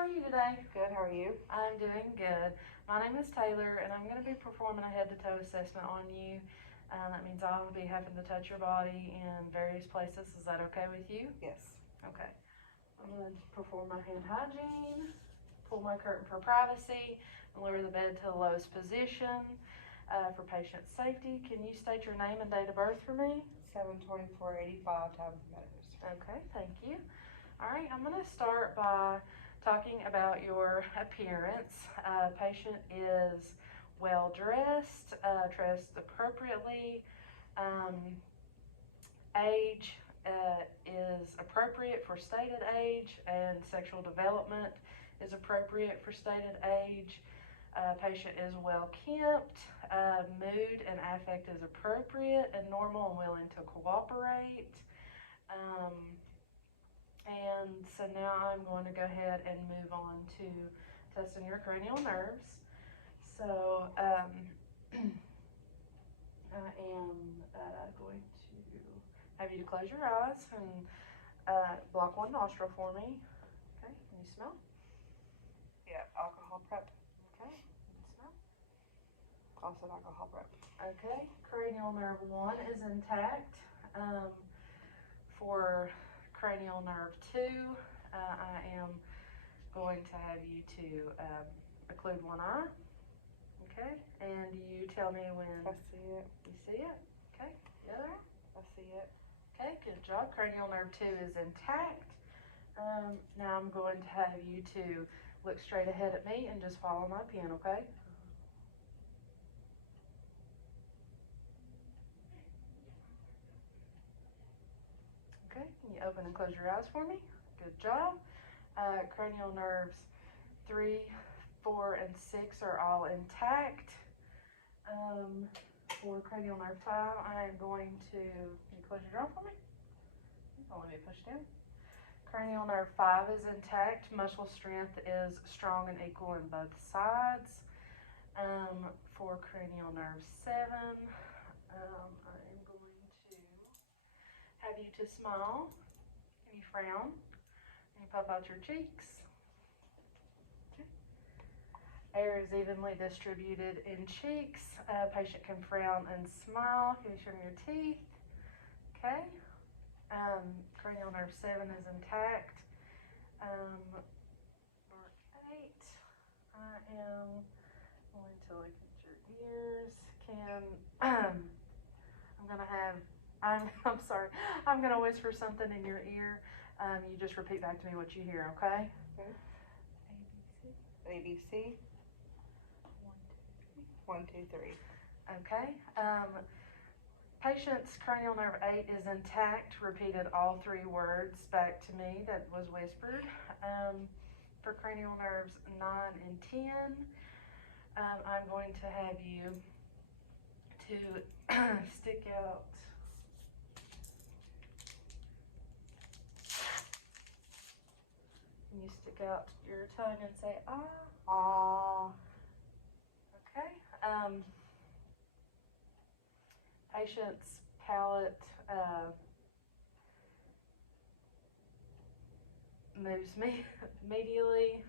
How are you today? Good, how are you? I'm doing good. My name is Taylor, and I'm going to be performing a head-to-toe assessment on you. That means I'll be having to touch your body in various places. Is that okay with you? Yes. Okay. I'm going to perform my hand hygiene, pull my curtain for privacy, and lower the bed to the lowest position. For patient safety, can you state your name and date of birth for me? 7/24/85, Tabitha Meadows. Okay, thank you. All right, I'm going to start by talking about your appearance. Patient is well dressed, dressed appropriately. Age is appropriate for stated age, and sexual development is appropriate for stated age. Patient is well kept. Mood and affect is appropriate and normal and willing to cooperate. And so now I'm going to go ahead and move on to testing your cranial nerves. So I am going to have you to close your eyes and block one nostril for me. Okay, can you smell? Yeah, alcohol prep. Okay, can you smell? Also alcohol prep. Okay, cranial nerve 1 is intact. For cranial nerve 2, I am going to have you to occlude one eye. Okay, and you tell me when I see it. you see it. Okay, the other eye. I see it. Okay, good job. Cranial nerve 2 is intact. Now I'm going to have you to look straight ahead at me and just follow my pen, okay? Okay, can you open and close your eyes for me? Good job. Cranial nerves 3, 4, and 6 are all intact. For cranial nerve 5, I am going to, can you close your jaw for me? Don't let me push down. Cranial nerve 5 is intact. Muscle strength is strong and equal in both sides. For cranial nerve 7, I am going to have you to smile. Can you frown? Can you puff out your cheeks? Okay. Air is evenly distributed in cheeks. Patient can frown and smile. Can you show me your teeth? Okay. Cranial nerve 7 is intact. Mark 8. I am going to look at your ears. I'm sorry. I'm gonna whisper something in your ear. You just repeat back to me what you hear, okay? Okay. ABC. ABC. 1, 2, 3. Okay. Patient's cranial nerve 8 is intact. Repeated all 3 words back to me that was whispered. For cranial nerves 9 and 10, I'm going to have you to stick out Can you stick out your tongue and say ah? Ah. Okay. Patient's palate moves medially.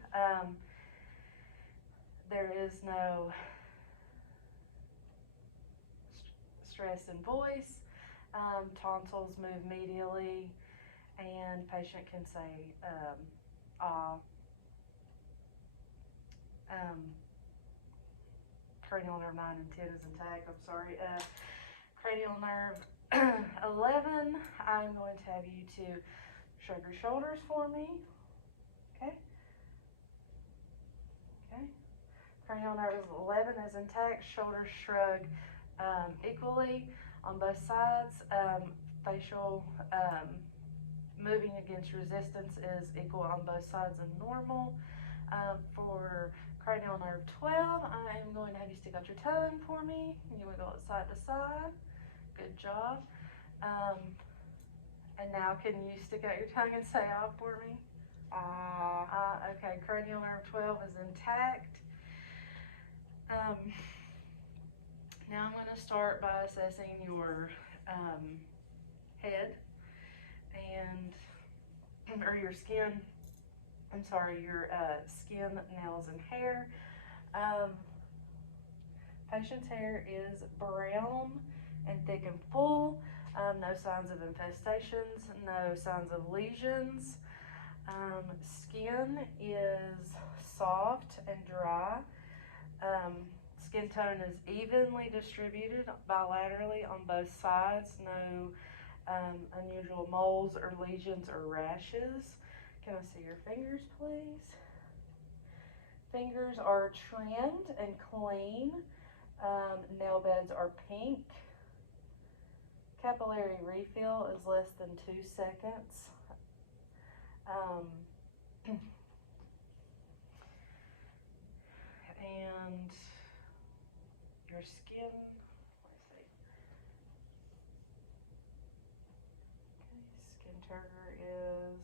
There is no stress in voice. Tonsils move medially, and patient can say ah. Cranial nerve 9 and 10 is intact. I'm sorry. Cranial nerve 11, I'm going to have you to shrug your shoulders for me. Okay. Okay. Cranial nerve 11 is intact. Shoulders shrug equally on both sides. Facial moving against resistance is equal on both sides and normal. For cranial nerve 12, I am going to have you stick out your tongue for me. You wiggle it side to side. Good job. And now can you stick out your tongue and say ah for me? Okay, cranial nerve 12 is intact. Now I'm going to start by assessing your head or your skin your skin, nails, and hair. Patient's hair is brown and thick and full. No signs of infestations, no signs of lesions. Skin is soft and dry. Skin tone is evenly distributed bilaterally on both sides. No unusual moles or lesions or rashes. Can I see your fingers, please? Fingers are trimmed and clean. Nail beds are pink. Capillary refill is less than 2 seconds. And your skin, let's see. Okay, skin turgor is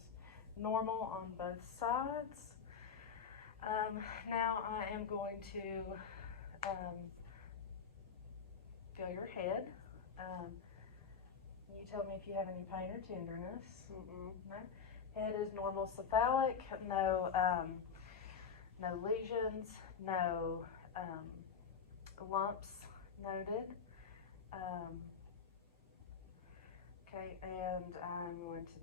normal on both sides. Now I am going to feel your head. You tell me if you have any pain or tenderness. No. Head is normal cephalic. No, no lesions. No lumps noted. Okay, and I'm going to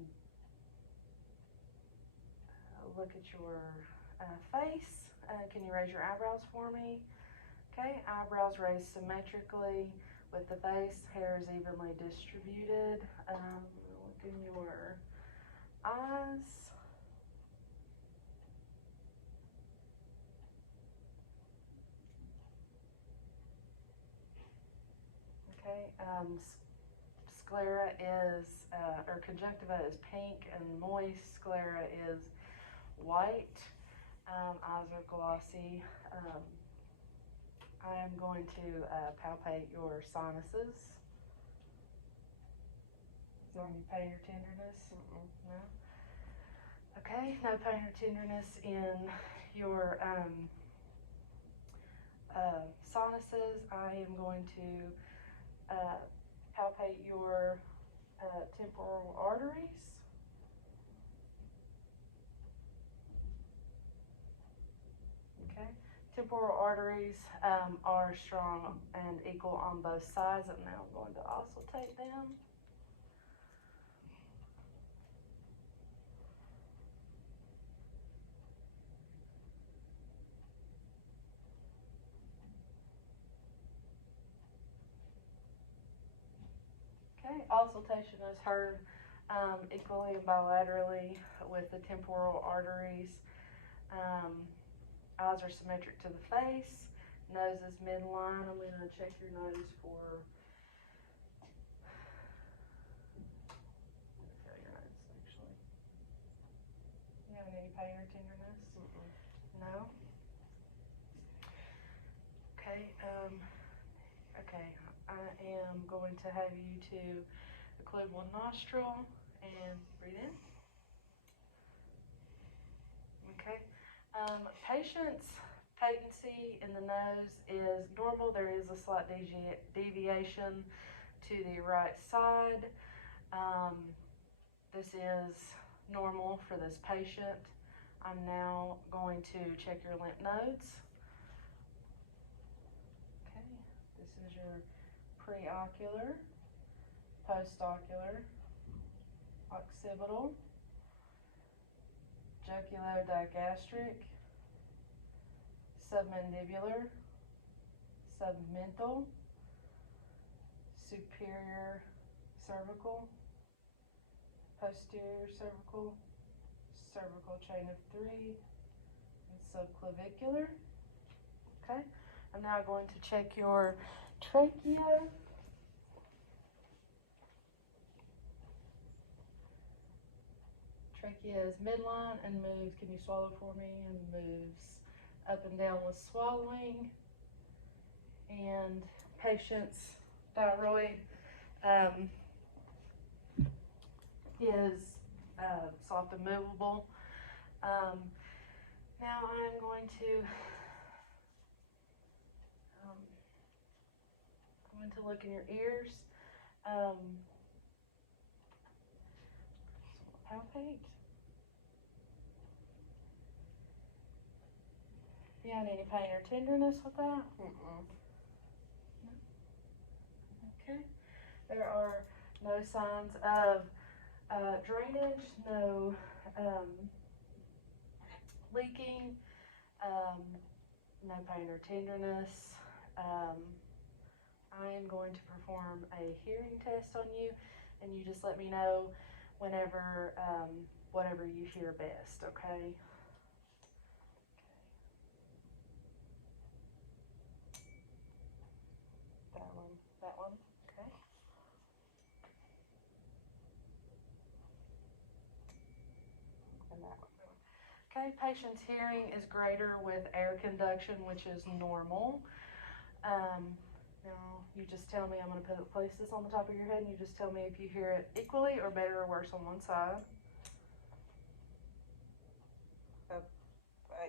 look at your face. Can you raise your eyebrows for me? Okay, eyebrows raised symmetrically with the face. Hair is evenly distributed. Look in your eyes. Okay, sclera is, or conjunctiva is pink and moist. Sclera is white. Eyes are glossy. I am going to palpate your sinuses. Is there any pain or tenderness? No? Okay, no pain or tenderness in your sinuses. I am going to palpate your temporal arteries. Okay, temporal arteries are strong and equal on both sides, and now I'm going to auscultate them. Okay, auscultation is heard equally and bilaterally with the temporal arteries. Eyes are symmetric to the face. Nose is midline. I'm going to check your nose for feel your nose actually. You having any pain or tenderness? No? Okay, okay. I am going to have you to occlude one nostril and breathe in. Okay. Patient's patency in the nose is normal. There is a slight deviation to the right side. This is normal for this patient. I'm now going to check your lymph nodes. Okay, this is your preocular, postocular, occipital, jugulo-digastric, submandibular, submental, superior cervical, posterior cervical, cervical chain of 3, and subclavicular. Okay, I'm now going to check your trachea. Trachea is midline and moves. Can you swallow for me? And moves up and down with swallowing. And patient's thyroid is soft and movable. Now I'm going to look in your ears. Palpate. You have any pain or tenderness with that? Mm-mm. Okay. There are no signs of drainage, no leaking, no pain or tenderness. I am going to perform a hearing test on you, and you just let me know whenever, whatever you hear best, okay? That one. That one, okay. And that one. Okay, patient's hearing is greater with air conduction, which is normal. Now, you just tell me, I'm going to place this on the top of your head, and you just tell me if you hear it equally or better or worse on one side.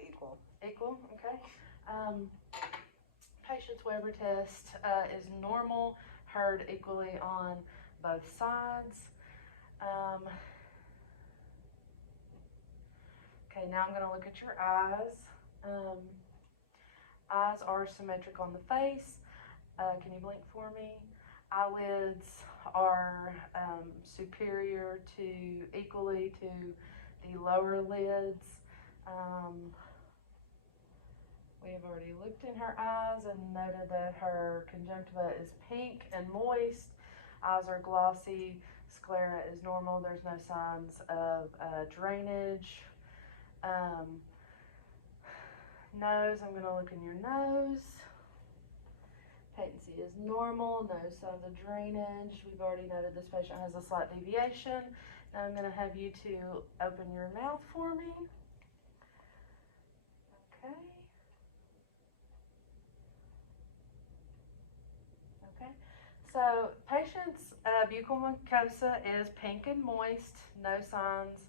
Equal. Equal, okay. Patient's Weber test is normal, heard equally on both sides. Okay, now I'm going to look at your eyes. Eyes are symmetric on the face. Can you blink for me? Eyelids are superior to, equally to the lower lids. We have already looked in her eyes and noted that her conjunctiva is pink and moist. Eyes are glossy. Sclera is normal. There's no signs of drainage. Nose, I'm going to look in your nose. Patency is normal, no signs of drainage. We've already noted this patient has a slight deviation. Now I'm going to have you to open your mouth for me. Okay. Okay. So patient's buccal mucosa is pink and moist, no signs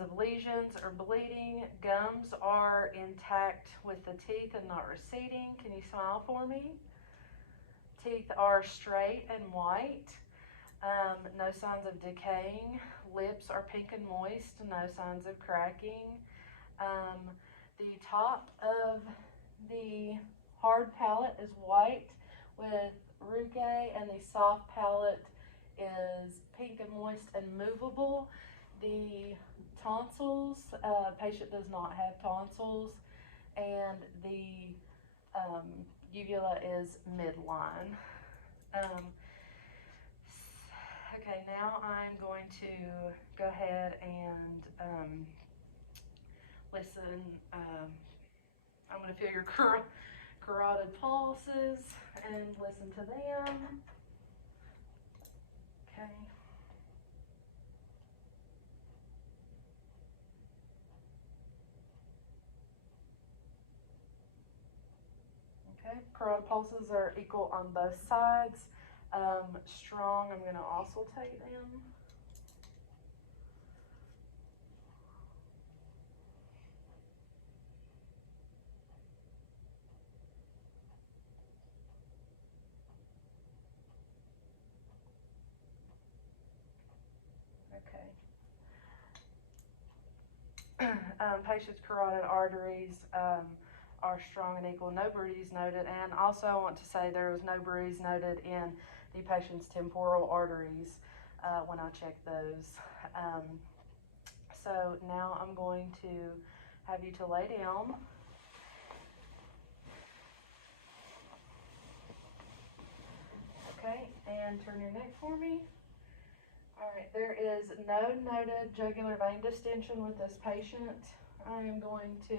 of lesions or bleeding. Gums are intact with the teeth and not receding. Can you smile for me? Teeth are straight and white. No signs of decaying. Lips are pink and moist. No signs of cracking. The top of the hard palate is white with rugae, and the soft palate is pink and moist and movable. The tonsils, patient does not have tonsils, and the uvula is midline. Okay, now I'm going to go ahead and listen. I'm going to feel your carotid pulses and listen to them. Okay. Okay, carotid pulses are equal on both sides. Strong, I'm going to auscultate them. Okay. Patient's carotid arteries are strong and equal. No bruise noted, and also I want to say there was no bruise noted in the patient's temporal arteries when I checked those. So now I'm going to have you to lay down. Okay, and turn your neck for me. All right, there is no noted jugular vein distension with this patient. I am going to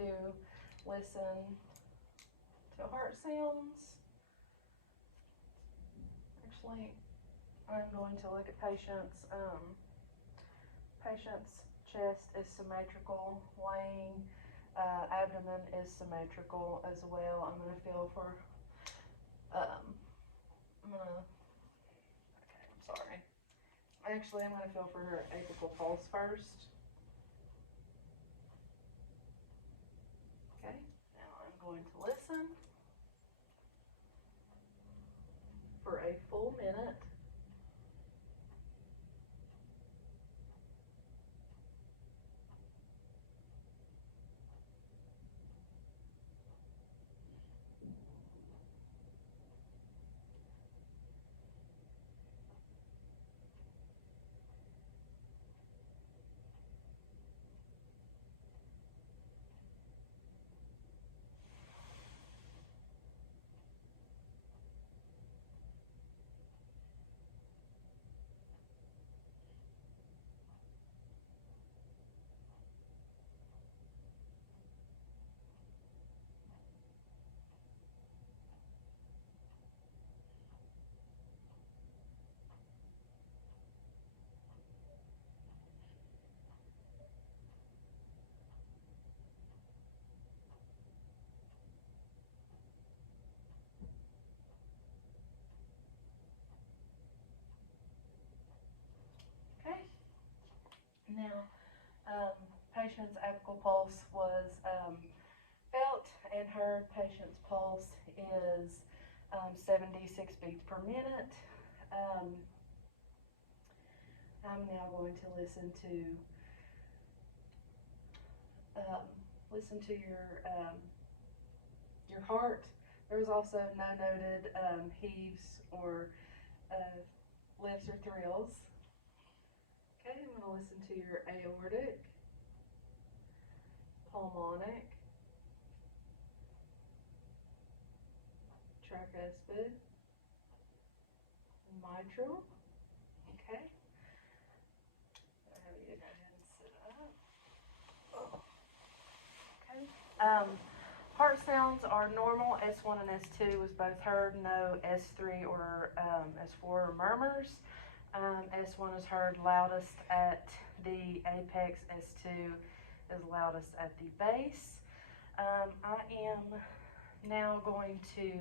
listen to heart sounds. Actually, I'm going to look at patient's chest is symmetrical, laying, abdomen is symmetrical as well. I'm going to feel for, Actually, I'm going to feel for her apical pulse first. Okay, now I'm going to listen for a full minute. patient's apical pulse was felt, and her patient's pulse is 76 beats per minute. I'm now going to listen to your heart. There's also no noted heaves or lifts or thrills. Okay, I'm going to listen to your aortic, pulmonic, tricuspid, mitral. Okay. I need to go ahead and sit up. Okay. Heart sounds are normal. S1 and S2 was both heard. No S3 or S4 or murmurs. S1 is heard loudest at the apex. S2 is loudest at the base. I am now going to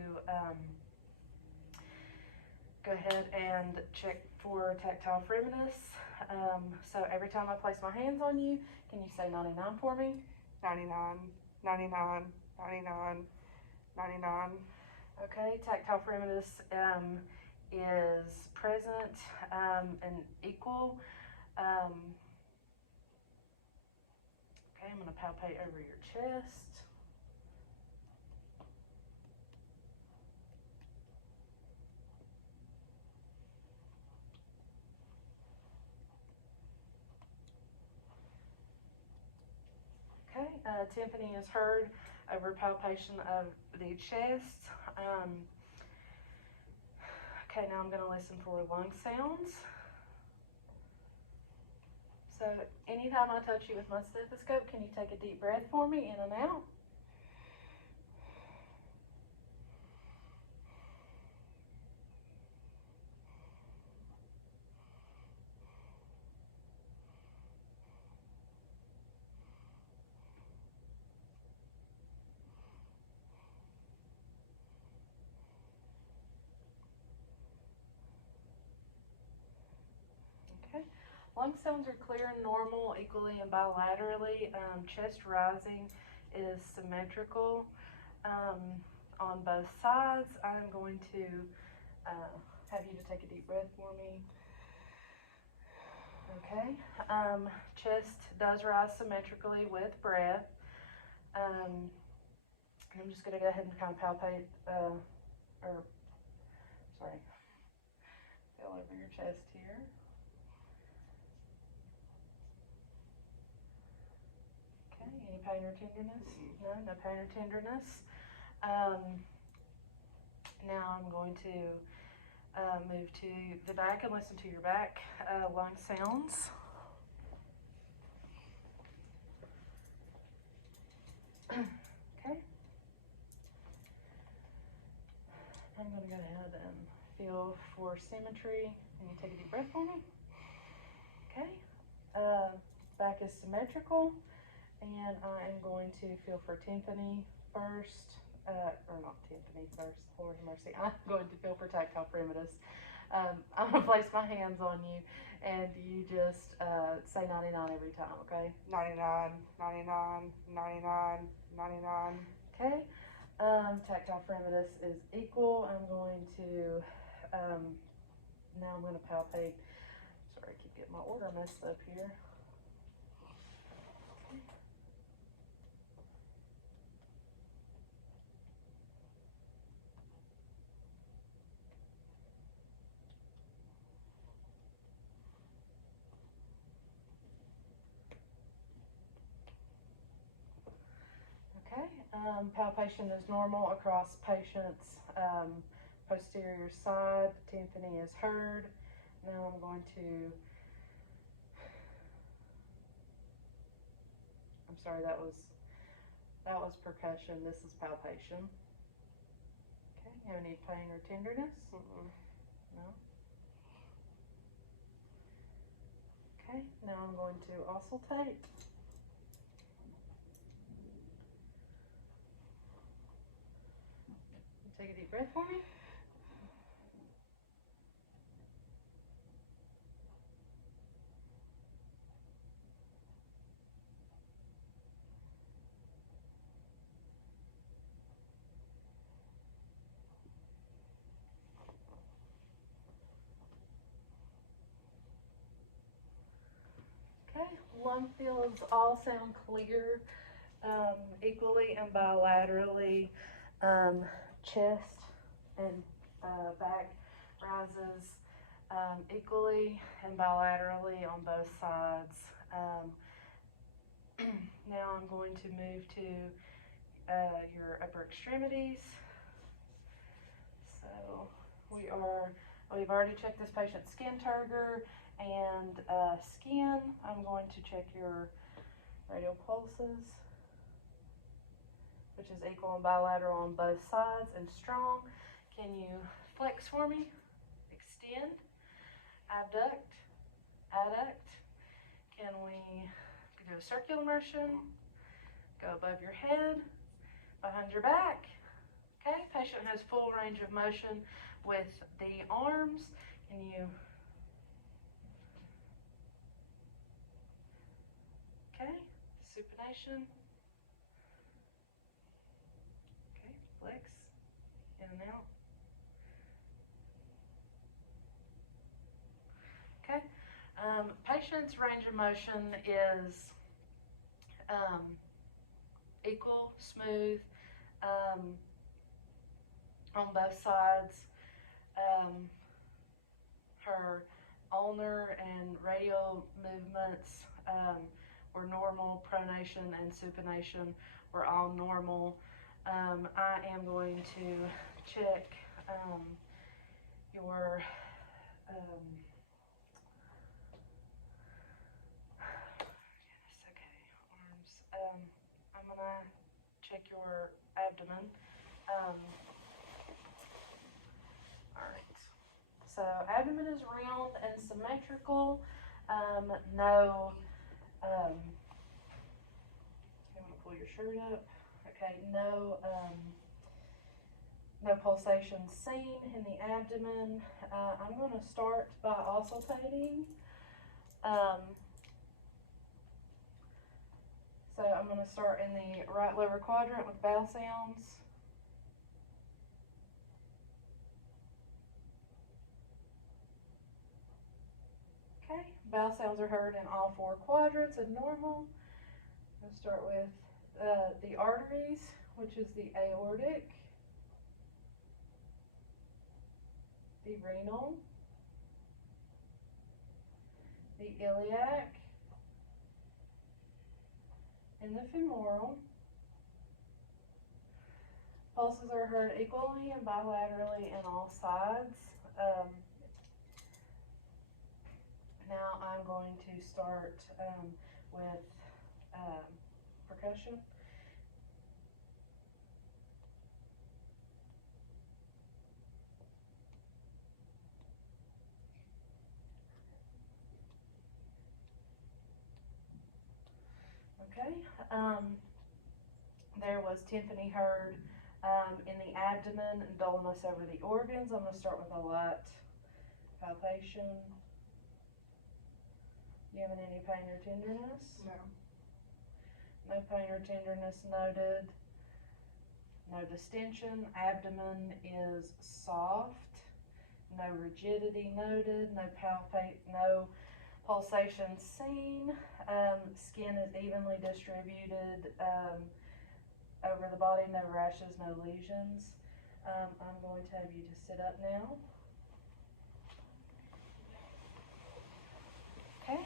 go ahead and check for tactile firmness. So every time I place my hands on you, can you say 99 for me? 99, 99, 99, 99. Okay, tactile firmness is present and equal. Okay, I'm going to palpate over your chest. Okay, tympany is heard over palpation of the chest. Okay, now I'm going to listen for lung sounds. So anytime I touch you with my stethoscope, can you take a deep breath for me, in and out? Okay. Lung sounds are clear and normal, equally and bilaterally. Chest rising is symmetrical on both sides. I'm going to have you to take a deep breath for me. Okay. Chest does rise symmetrically with breath. I'm just going to go ahead and kind of palpate, feel over your chest here. Okay, any pain or tenderness? No, no pain or tenderness. Now I'm going to move to the back and listen to your back lung sounds. Okay. I'm going to go ahead and feel for symmetry. Can you take a deep breath for me? Okay. Back is symmetrical, and I am going to feel for tympany first. Or not tympany first, Lord have mercy. I'm going to feel for tactile firmness. I'm going to place my hands on you, and you just say 99 every time, okay? 99, 99, 99, 99. Okay. Tactile firmness is equal. I'm going to, now I'm going to palpate. Sorry, I keep getting my order messed up here. Okay, palpation is normal across patient's posterior side. Tympany is heard. Now I'm going to, I'm sorry, that was percussion. This is palpation. Okay, you have any pain or tenderness? Mm-mm. No? Okay, now I'm going to auscultate. Take a deep breath for me. lung fields all sound clear, equally and bilaterally. Chest and back rises equally and bilaterally on both sides. Now I'm going to move to your upper extremities. So we've already checked this patient's skin turgor and skin. I'm going to check your radial pulses, which is equal and bilateral on both sides and strong. Can you flex for me? Extend, abduct, adduct. Can we do a circular motion? Go above your head, behind your back. Okay, patient has full range of motion with the arms. Can you? Okay, supination. Okay, flex, in and out. Okay, patient's range of motion is equal, smooth, on both sides. Her ulnar and radial movements were normal. Pronation and supination were all normal. I am going to check your arms. I'm gonna check your abdomen. Alright, so abdomen is round and symmetrical. No, you want to pull your shirt up? Okay, no pulsation seen in the abdomen. I'm going to start by auscultating. So I'm going to start in the right lower quadrant with bowel sounds. Okay, bowel sounds are heard in all four quadrants and normal. I'm going to start with the arteries, which is the aortic, the renal, the iliac, and the femoral. Pulses are heard equally and bilaterally in all sides. Now I'm going to start with percussion. Okay, there was tympany heard in the abdomen and dullness over the organs. I'm going to start with a light palpation. You having any pain or tenderness? No. No pain or tenderness noted. No distension. Abdomen is soft. No rigidity noted. No pulsation seen. Skin is evenly distributed over the body. No rashes, no lesions. I'm going to have you to sit up now. Okay.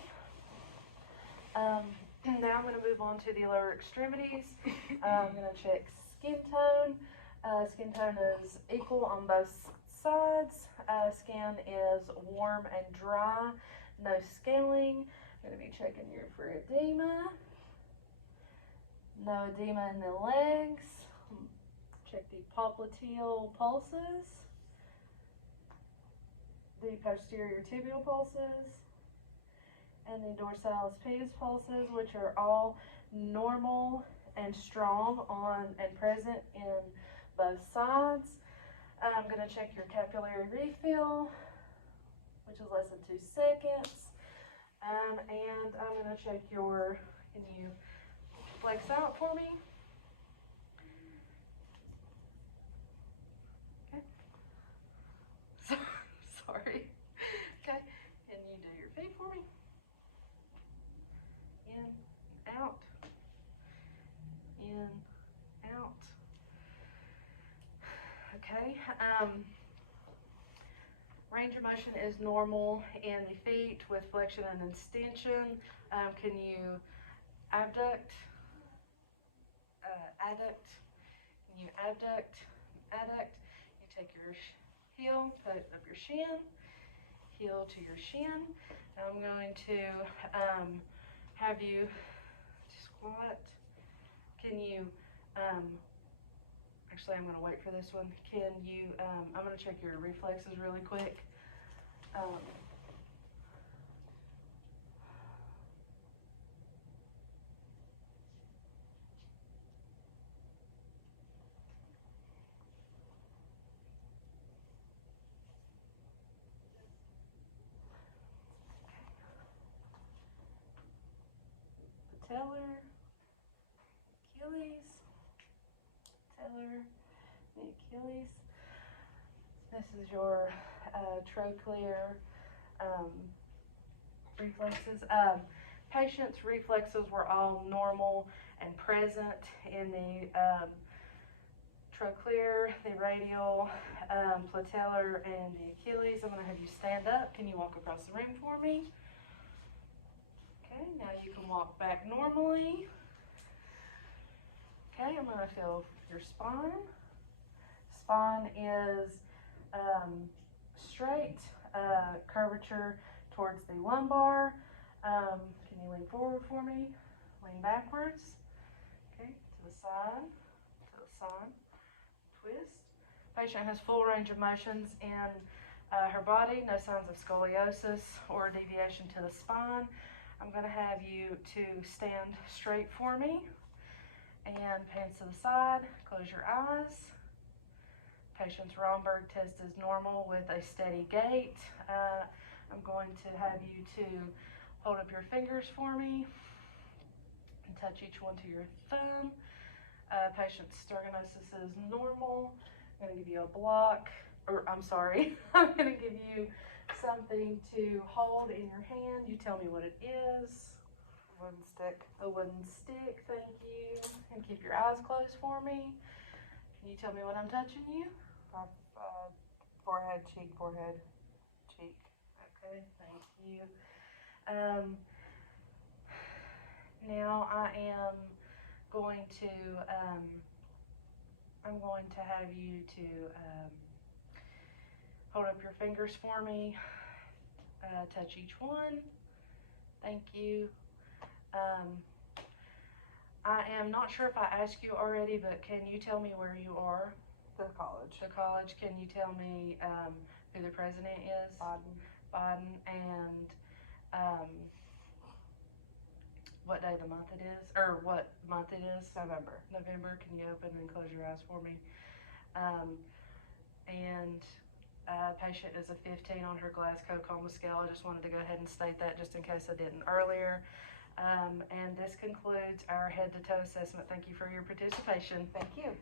Now I'm going to move on to the lower extremities. I'm going to check skin tone. Skin tone is equal on both sides. Skin is warm and dry. No scaling. I'm going to be checking you for edema. No edema in the legs. Check the popliteal pulses. The posterior tibial pulses. And the dorsalis pes pulses, which are all normal and strong on and present in both sides. I'm going to check your capillary refill, which is less than 2 seconds. And I'm going to check your, can you flex out for me? Okay. Sorry. Okay. Can you do your feet for me? Range of motion is normal in the feet with flexion and extension. Can you abduct, adduct? Can you abduct, adduct? You take your heel, put up your shin, heel to your shin. I'm going to have you squat. Can you, actually I'm going to wait for this one. Can you, I'm going to check your reflexes really quick. Patellar, Achilles, patellar, the Achilles. This is your trochlear reflexes. Patient's reflexes were all normal and present in the trochlear, the radial, patellar, and the Achilles. I'm going to have you stand up. Can you walk across the room for me? Okay, now you can walk back normally. Okay, I'm going to feel your spine. Spine is straight, curvature towards the lumbar. Can you lean forward for me? Lean backwards. Okay, to the side, twist. Patient has full range of motions in her body, no signs of scoliosis or deviation to the spine. I'm going to have you to stand straight for me and hands to the side. Close your eyes. Patient's Romberg test is normal with a steady gait. I'm going to have you to hold up your fingers for me and touch each one to your thumb. Patient's sternosis is normal. I'm going to give you a block, or I'm sorry, I'm going to give you something to hold in your hand. You tell me what it is. Wooden stick. A wooden stick, thank you. And keep your eyes closed for me. Can you tell me when I'm touching you? Forehead, cheek, forehead, cheek. Okay, thank you. Now I am going to, I'm going to have you to hold up your fingers for me, touch each one. Thank you. I am not sure if I asked you already, but can you tell me where you are? The college. The college. Can you tell me who the president is? Biden. And what day of the month it is, or what month it is? November. November. Can you open and close your eyes for me? And patient is a 15 on her Glasgow Coma scale. I just wanted to go ahead and state that just in case I didn't earlier. And this concludes our head to toe assessment. Thank you for your participation. Thank you.